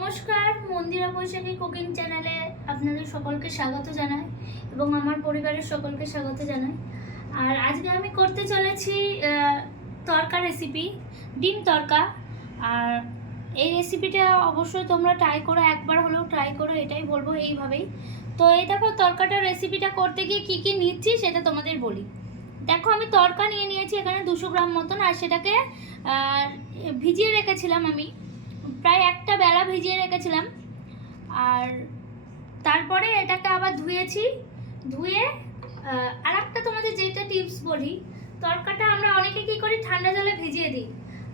নমস্কার, মন্দিরা বৈশাখী কুকিং চ্যানেলে আপনাদের সকলকে স্বাগত জানাই এবং আমার পরিবারের সকলকে স্বাগত জানাই। আর আজকে আমি করতে চলেছি তড়কা রেসিপি, ডিম তড়কা। আর এই রেসিপিটা অবশ্যই তোমরা ট্রাই করো, একবার হলেও ট্রাই করো, এটাই বলবো এইভাবেই। তো এই দেখো, তড়কাটা রেসিপিটা করতে গিয়ে কী কী নিচ্ছি সেটা তোমাদের বলি। দেখো, আমি তড়কা নিয়ে নিয়েছি এখানে 200 গ্রাম মতন, আর সেটাকে ভিজিয়ে রেখেছিলাম আমি, প্রায় একটা বেলা ভিজিয়ে রেখেছিলাম। আর তারপরে এটাকে আবার ধুয়েছি, ধুয়ে আর একটা তোমাদের যেটা টিপস বলি, তড়কাটা আমরা অনেকে কী করি ঠান্ডা জলে ভিজিয়ে দিই।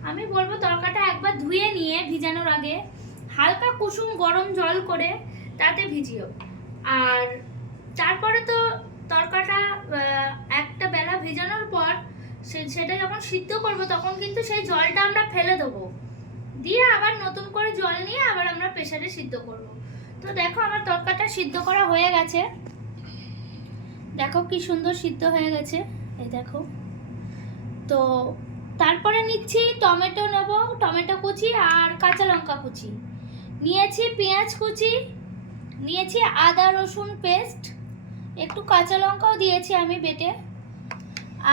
আমি বলবো তড়কাটা একবার ধুয়ে নিয়ে ভিজানোর আগে হালকা কুসুম গরম জল করে তাতে ভিজিও। আর তারপরে তো তড়কাটা একটা বেলা ভিজানোর পর সেটা যখন সিদ্ধ করবো তখন কিন্তু সেই জলটা আমরা ফেলে দেবো, দিয়ে আবার নতুন করে জল নিয়ে আবার আমরা প্রেসারে সিদ্ধ করব। তো দেখো, আমার তড়কাটা সিদ্ধ করা হয়ে গেছে, দেখো কি সুন্দর সিদ্ধ হয়ে গেছে, এই দেখো। তো তারপরে নিচ্ছি টমেটো, নেব টমেটো কুচি আর কাঁচা লঙ্কা কুচি নিয়েছি, পেঁয়াজ কুচি নিয়েছি, আদা রসুন পেস্ট, একটু কাঁচা লঙ্কাও দিয়েছি আমি বেটে।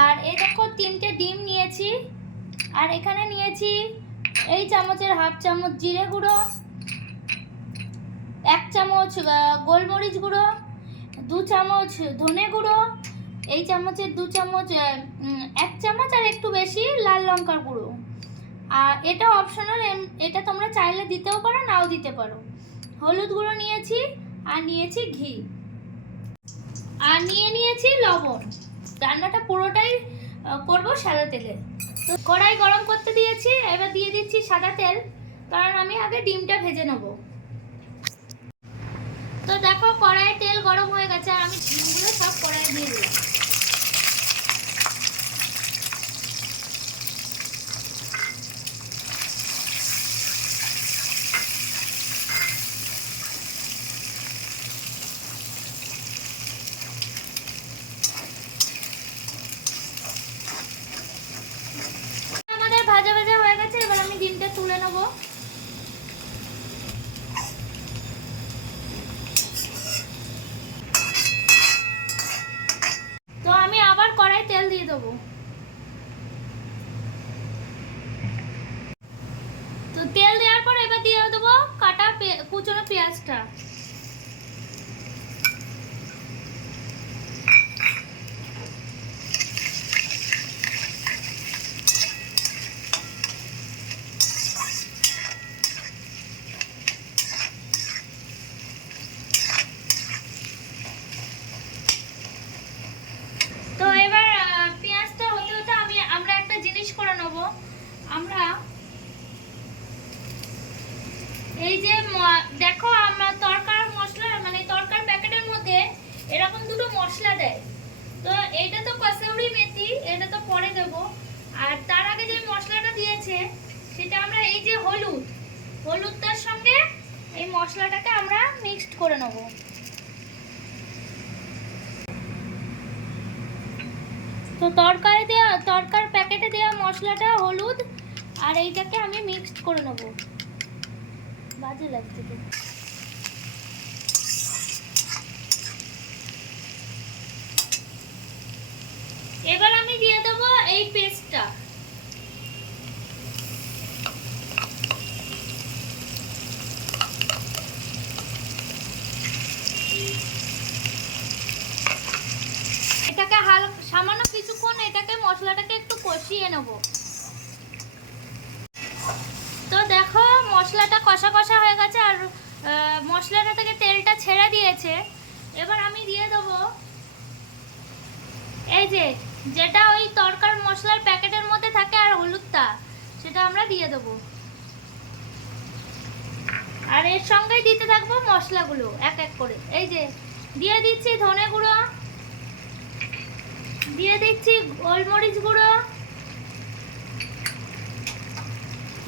আর এই দেখো 3টে ডিম নিয়েছি, আর এখানে নিয়েছি এই চামচের হাফ চামচ জিরে গুঁড়ো, 1 চামচ গোলমরিচ গুঁড়ো, 2 চামচ ধনে গুঁড়ো, এই চামচের 2 চামচ 1 চামচ আর একটু বেশি লাল লঙ্কার গুঁড়ো। আর এটা অপশনাল, এটা তোমরা চাইলে দিতেও পারো, নাও দিতে পারো। হলুদ গুঁড়ো নিয়েছি, আর নিয়েছি ঘি, আর নিয়েছি লবণ। রান্নাটা পুরোটাই করব সাদা তেলে। তো কড়াই গরম করতে দিয়েছি, এবার দিয়ে দিচ্ছি সাদা তেল, কারণ আমি আগে ডিমটা ভেজে নেব। তো দেখো, কড়াইয়ে তেল গরম হয়ে গেছে, আর আমি ডিমগুলো সব কড়াইয়ে দিয়ে দিলাম। আমাদের ভাজা ভাজা হয়ে গেছে, এবার আমি ডিমটা তুলে নেব। তো আমি আবার কড়াই তেল দিয়ে দেবো। তো তেল দেওয়ার পর এবার দিয়ে দেবো কাটা কুচনো পেঁয়াজটা। তো এবার পেঁয়াজটা হতে হতে আমরা একটা জিনিস করে নেব। আমরা এই যে দেখো, আমরা তড়কার মশলা মানে তড়কার প্যাকেটের মধ্যে এরকম দুটো মশলা দেয়। তো এটা তো কসৌরি মেথি, এটা তো পরে দেব। আর তার আগে যে মশলাটা দিয়েছে সেটা আমরা এই যে হলুদটার সঙ্গে এই মশলাটাকে আমরা মিক্সড করে নেব। তো তড়কার প্যাকেটে দেওয়া মশলাটা, হলুদ আর এইটাকে আমি মিক্সড করে নেব। বাজে লাগছে তো। এবার আমি দিয়ে দেবো এই পেস্টটা। এটাকে সামান্য কিছুক্ষণ এটাকে মশলাটাকে একটু কষিয়ে নেব। তো দেখো, মশলাটা কষা কষা হয়ে গেছে, আর মশলাটা থেকে তেলটা ছেড়ে দিয়েছে। এবার আমি দিয়ে দেবো এই যেটা ওই তড়কার মশলার প্যাকেটের মধ্যে থাকে, আর হলুদটা সেটা আমরা দিয়ে দেবো। আর এর সঙ্গেই দিতে থাকবো মশলাগুলো এক এক করে। এই যে দিয়ে দিচ্ছি ধনে গুঁড়ো, দিয়ে দিচ্ছি গোলমরিচ গুঁড়ো,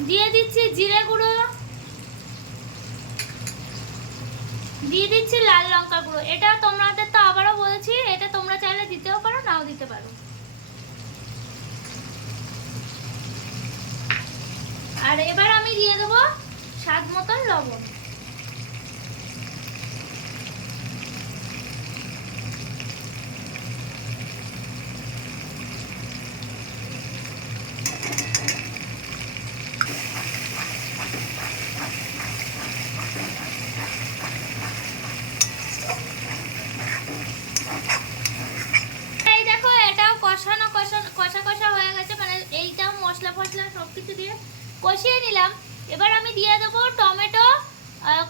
দিয়ে দিচ্ছি জিরে গুঁড়ো, দিয়ে দিচ্ছি লাল লঙ্কা গুঁড়ো। এটা তোমাদের তো আবারও বলেছি, এটা তোমরা চাইলে দিতেও পারো, নাও দিতে পারো। আর এবার আমি দিয়ে দেবো স্বাদ মতন লবণ। কষা হয়ে গেছে, মানে এইটাও মশলা ফসলা সব কিছু দিয়ে কষিয়ে নিলাম। এবার আমি দিয়ে দেবো টমেটো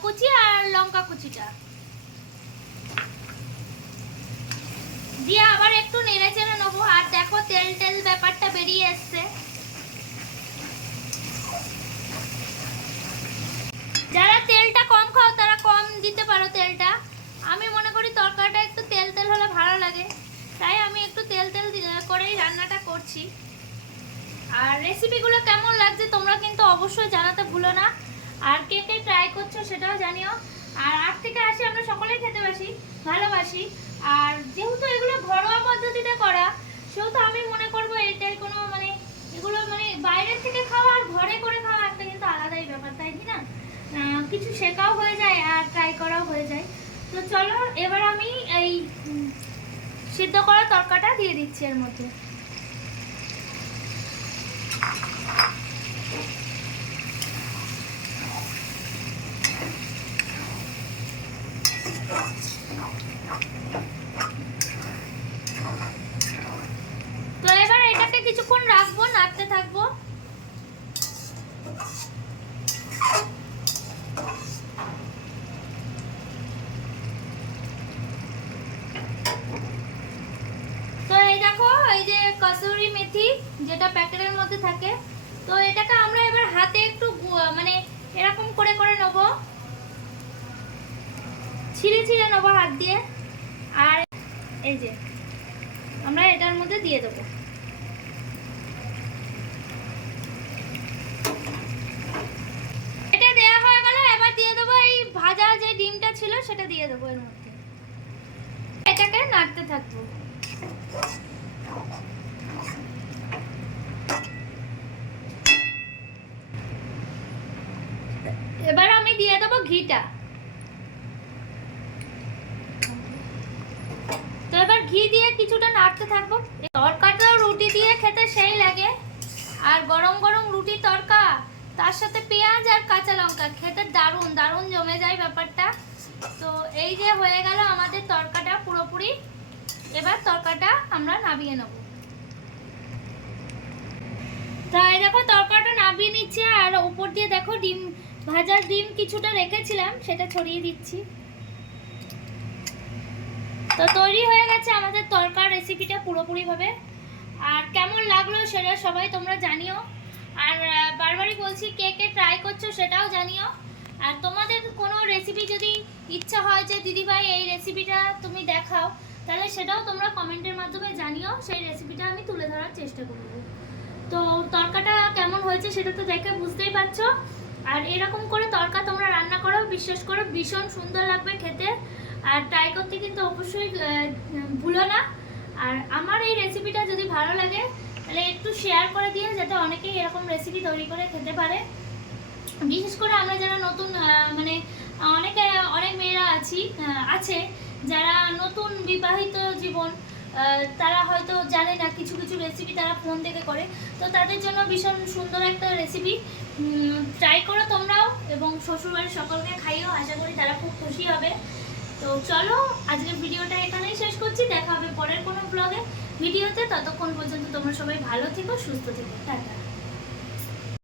কুচি আর লঙ্কা কুচিটা দিয়ে আবার একটু নেড়ে চেড়ে নেবো। আর দেখো তেল তেল ব্যাপারটা বেরিয়ে এসছে। যারা তেলটা কম খাও তারা কম দিতে পারো তেলটা। আমি মনে করি তরকারিটা একটু তেল তেল হলে ভালো লাগে, তাই আমি একটু তেল তেল করেই রান্নাটা করছি। আর রেসিপিগুলো কেমন লাগছে তোমরা কিন্তু অবশ্যই জানাতে ভুলো না। আর কে কে ট্রাই করছো সেটাও জানিও। আর 8 থেকে 80 আমরা সকলেই খেতে ভালোবাসি। আর যেহেতু এগুলো ঘরোয়া পদ্ধতিতে করা, সেহেতু আমি মনে করবো এটাই কোনো মানে এগুলো মানে বাইরের থেকে খাওয়া আর ঘরে করে খাওয়া একটা কিন্তু আলাদাই ব্যাপার, তাই কি না? কিছু শেখাও হয়ে যায় আর ট্রাই করাও হয়ে যায়। তো চলো এবার আমি এই সিদ্ধ করা তরকাটা দিয়ে দিচ্ছি এর মধ্যে। তো এবার এটাকে কিছুক্ষণ রাখবো, নাড়তে থাকবো। তো এই দেখো এই যে কসুরি মেথি যেটা প্যাকেটের মধ্যে থাকে, তো এটাকে আমরা এবার হাতে একটু মানে এরকম করে করে নেব, ছিঁড়ে ছিঁড়ে নেবো হাত দিয়ে। আর এই যে আমরা এটার মধ্যে দিয়ে দেবো। এটা দেওয়া হয়ে গেল, এবার দিয়ে দেবো এই ভাজা যে ডিমটা ছিল সেটা দিয়ে দেবো এর মধ্যে। এটাকে নাড়তে থাকবো। এবার আমি দিয়ে দেবো ঘিটা। তো এবার ঘি দিয়ে কিছুটা নাড়তে থাকবো। তরকাটা রুটি দিয়ে খেতে সেই লাগে, আর গরম গরম রুটি তরকা তার সাথে পেঁয়াজ আর কাঁচা লঙ্কা খেতে দারুণ দারুণ জমে যায় ব্যাপারটা। তো এই যে হয়ে গেল আমাদের তরকাটা পুরোপুরি। এবার তরকাটা আমরা নামিয়ে নেব। তাই দেখো তরকাটা নামিয়ে নিচ্ছে, আর উপর দিয়ে দেখো ডিম ভাজা ডিম কিছুটা রেখেছিলাম সেটা ছড়িয়ে দিচ্ছি। তো তৈরি হয়ে গেছে আমাদের তরকার রেসিপিটা পুরোপুরিভাবে। আর কেমন লাগলো সেটা সবাই তোমরা জানিও। আর বারবারই বলছি কে কে ট্রাই করছো সেটাও জানিও। আর তোমাদের কোনো রেসিপি যদি ইচ্ছা হয় যে দিদিভাই এই রেসিপিটা তুমি দেখাও, তাহলে সেটাও তোমরা কমেন্টের মাধ্যমে জানিও, সেই রেসিপিটা আমি তুলে ধরার চেষ্টা করব। তো তরকাটা কেমন হয়েছে সেটা তো দেখে বুঝতেই পারছো। আর এরকম করে তরকা তোমরা রান্না করো, বিশ্বাস করো ভীষণ সুন্দর লাগবে খেতে। আর ট্রাই করতে কিন্তু অবশ্যই ভুলো না। আর আমার এই রেসিপিটা যদি ভালো লাগে তাহলে একটু শেয়ার করে দিও, যাতে অনেকেই এরকম রেসিপি তৈরি করে খেতে পারে। বিশেষ করে আমরা যারা নতুন মানে অনেক মেয়েরা আছে যারা নতুন বিবাহিত জীবন, তারা হয়তো জানে না কিছু কিছু রেসিপি তারা ফোন থেকে করে। তো তাদের জন্য ভীষণ সুন্দর একটা রেসিপি, ট্রাই করো তোমরাও এবং শ্বশুরবাড়ির সকলকে খাইও, আশা করি তারা খুব খুশি হবে। তো চলো আজকের ভিডিওটা এখানেই শেষ করছি, দেখা হবে পরের কোনো ব্লগে ভিডিওতে। ততক্ষণ পর্যন্ত তোমরা সবাই ভালো থেকো, সুস্থ থেকো, টাটা।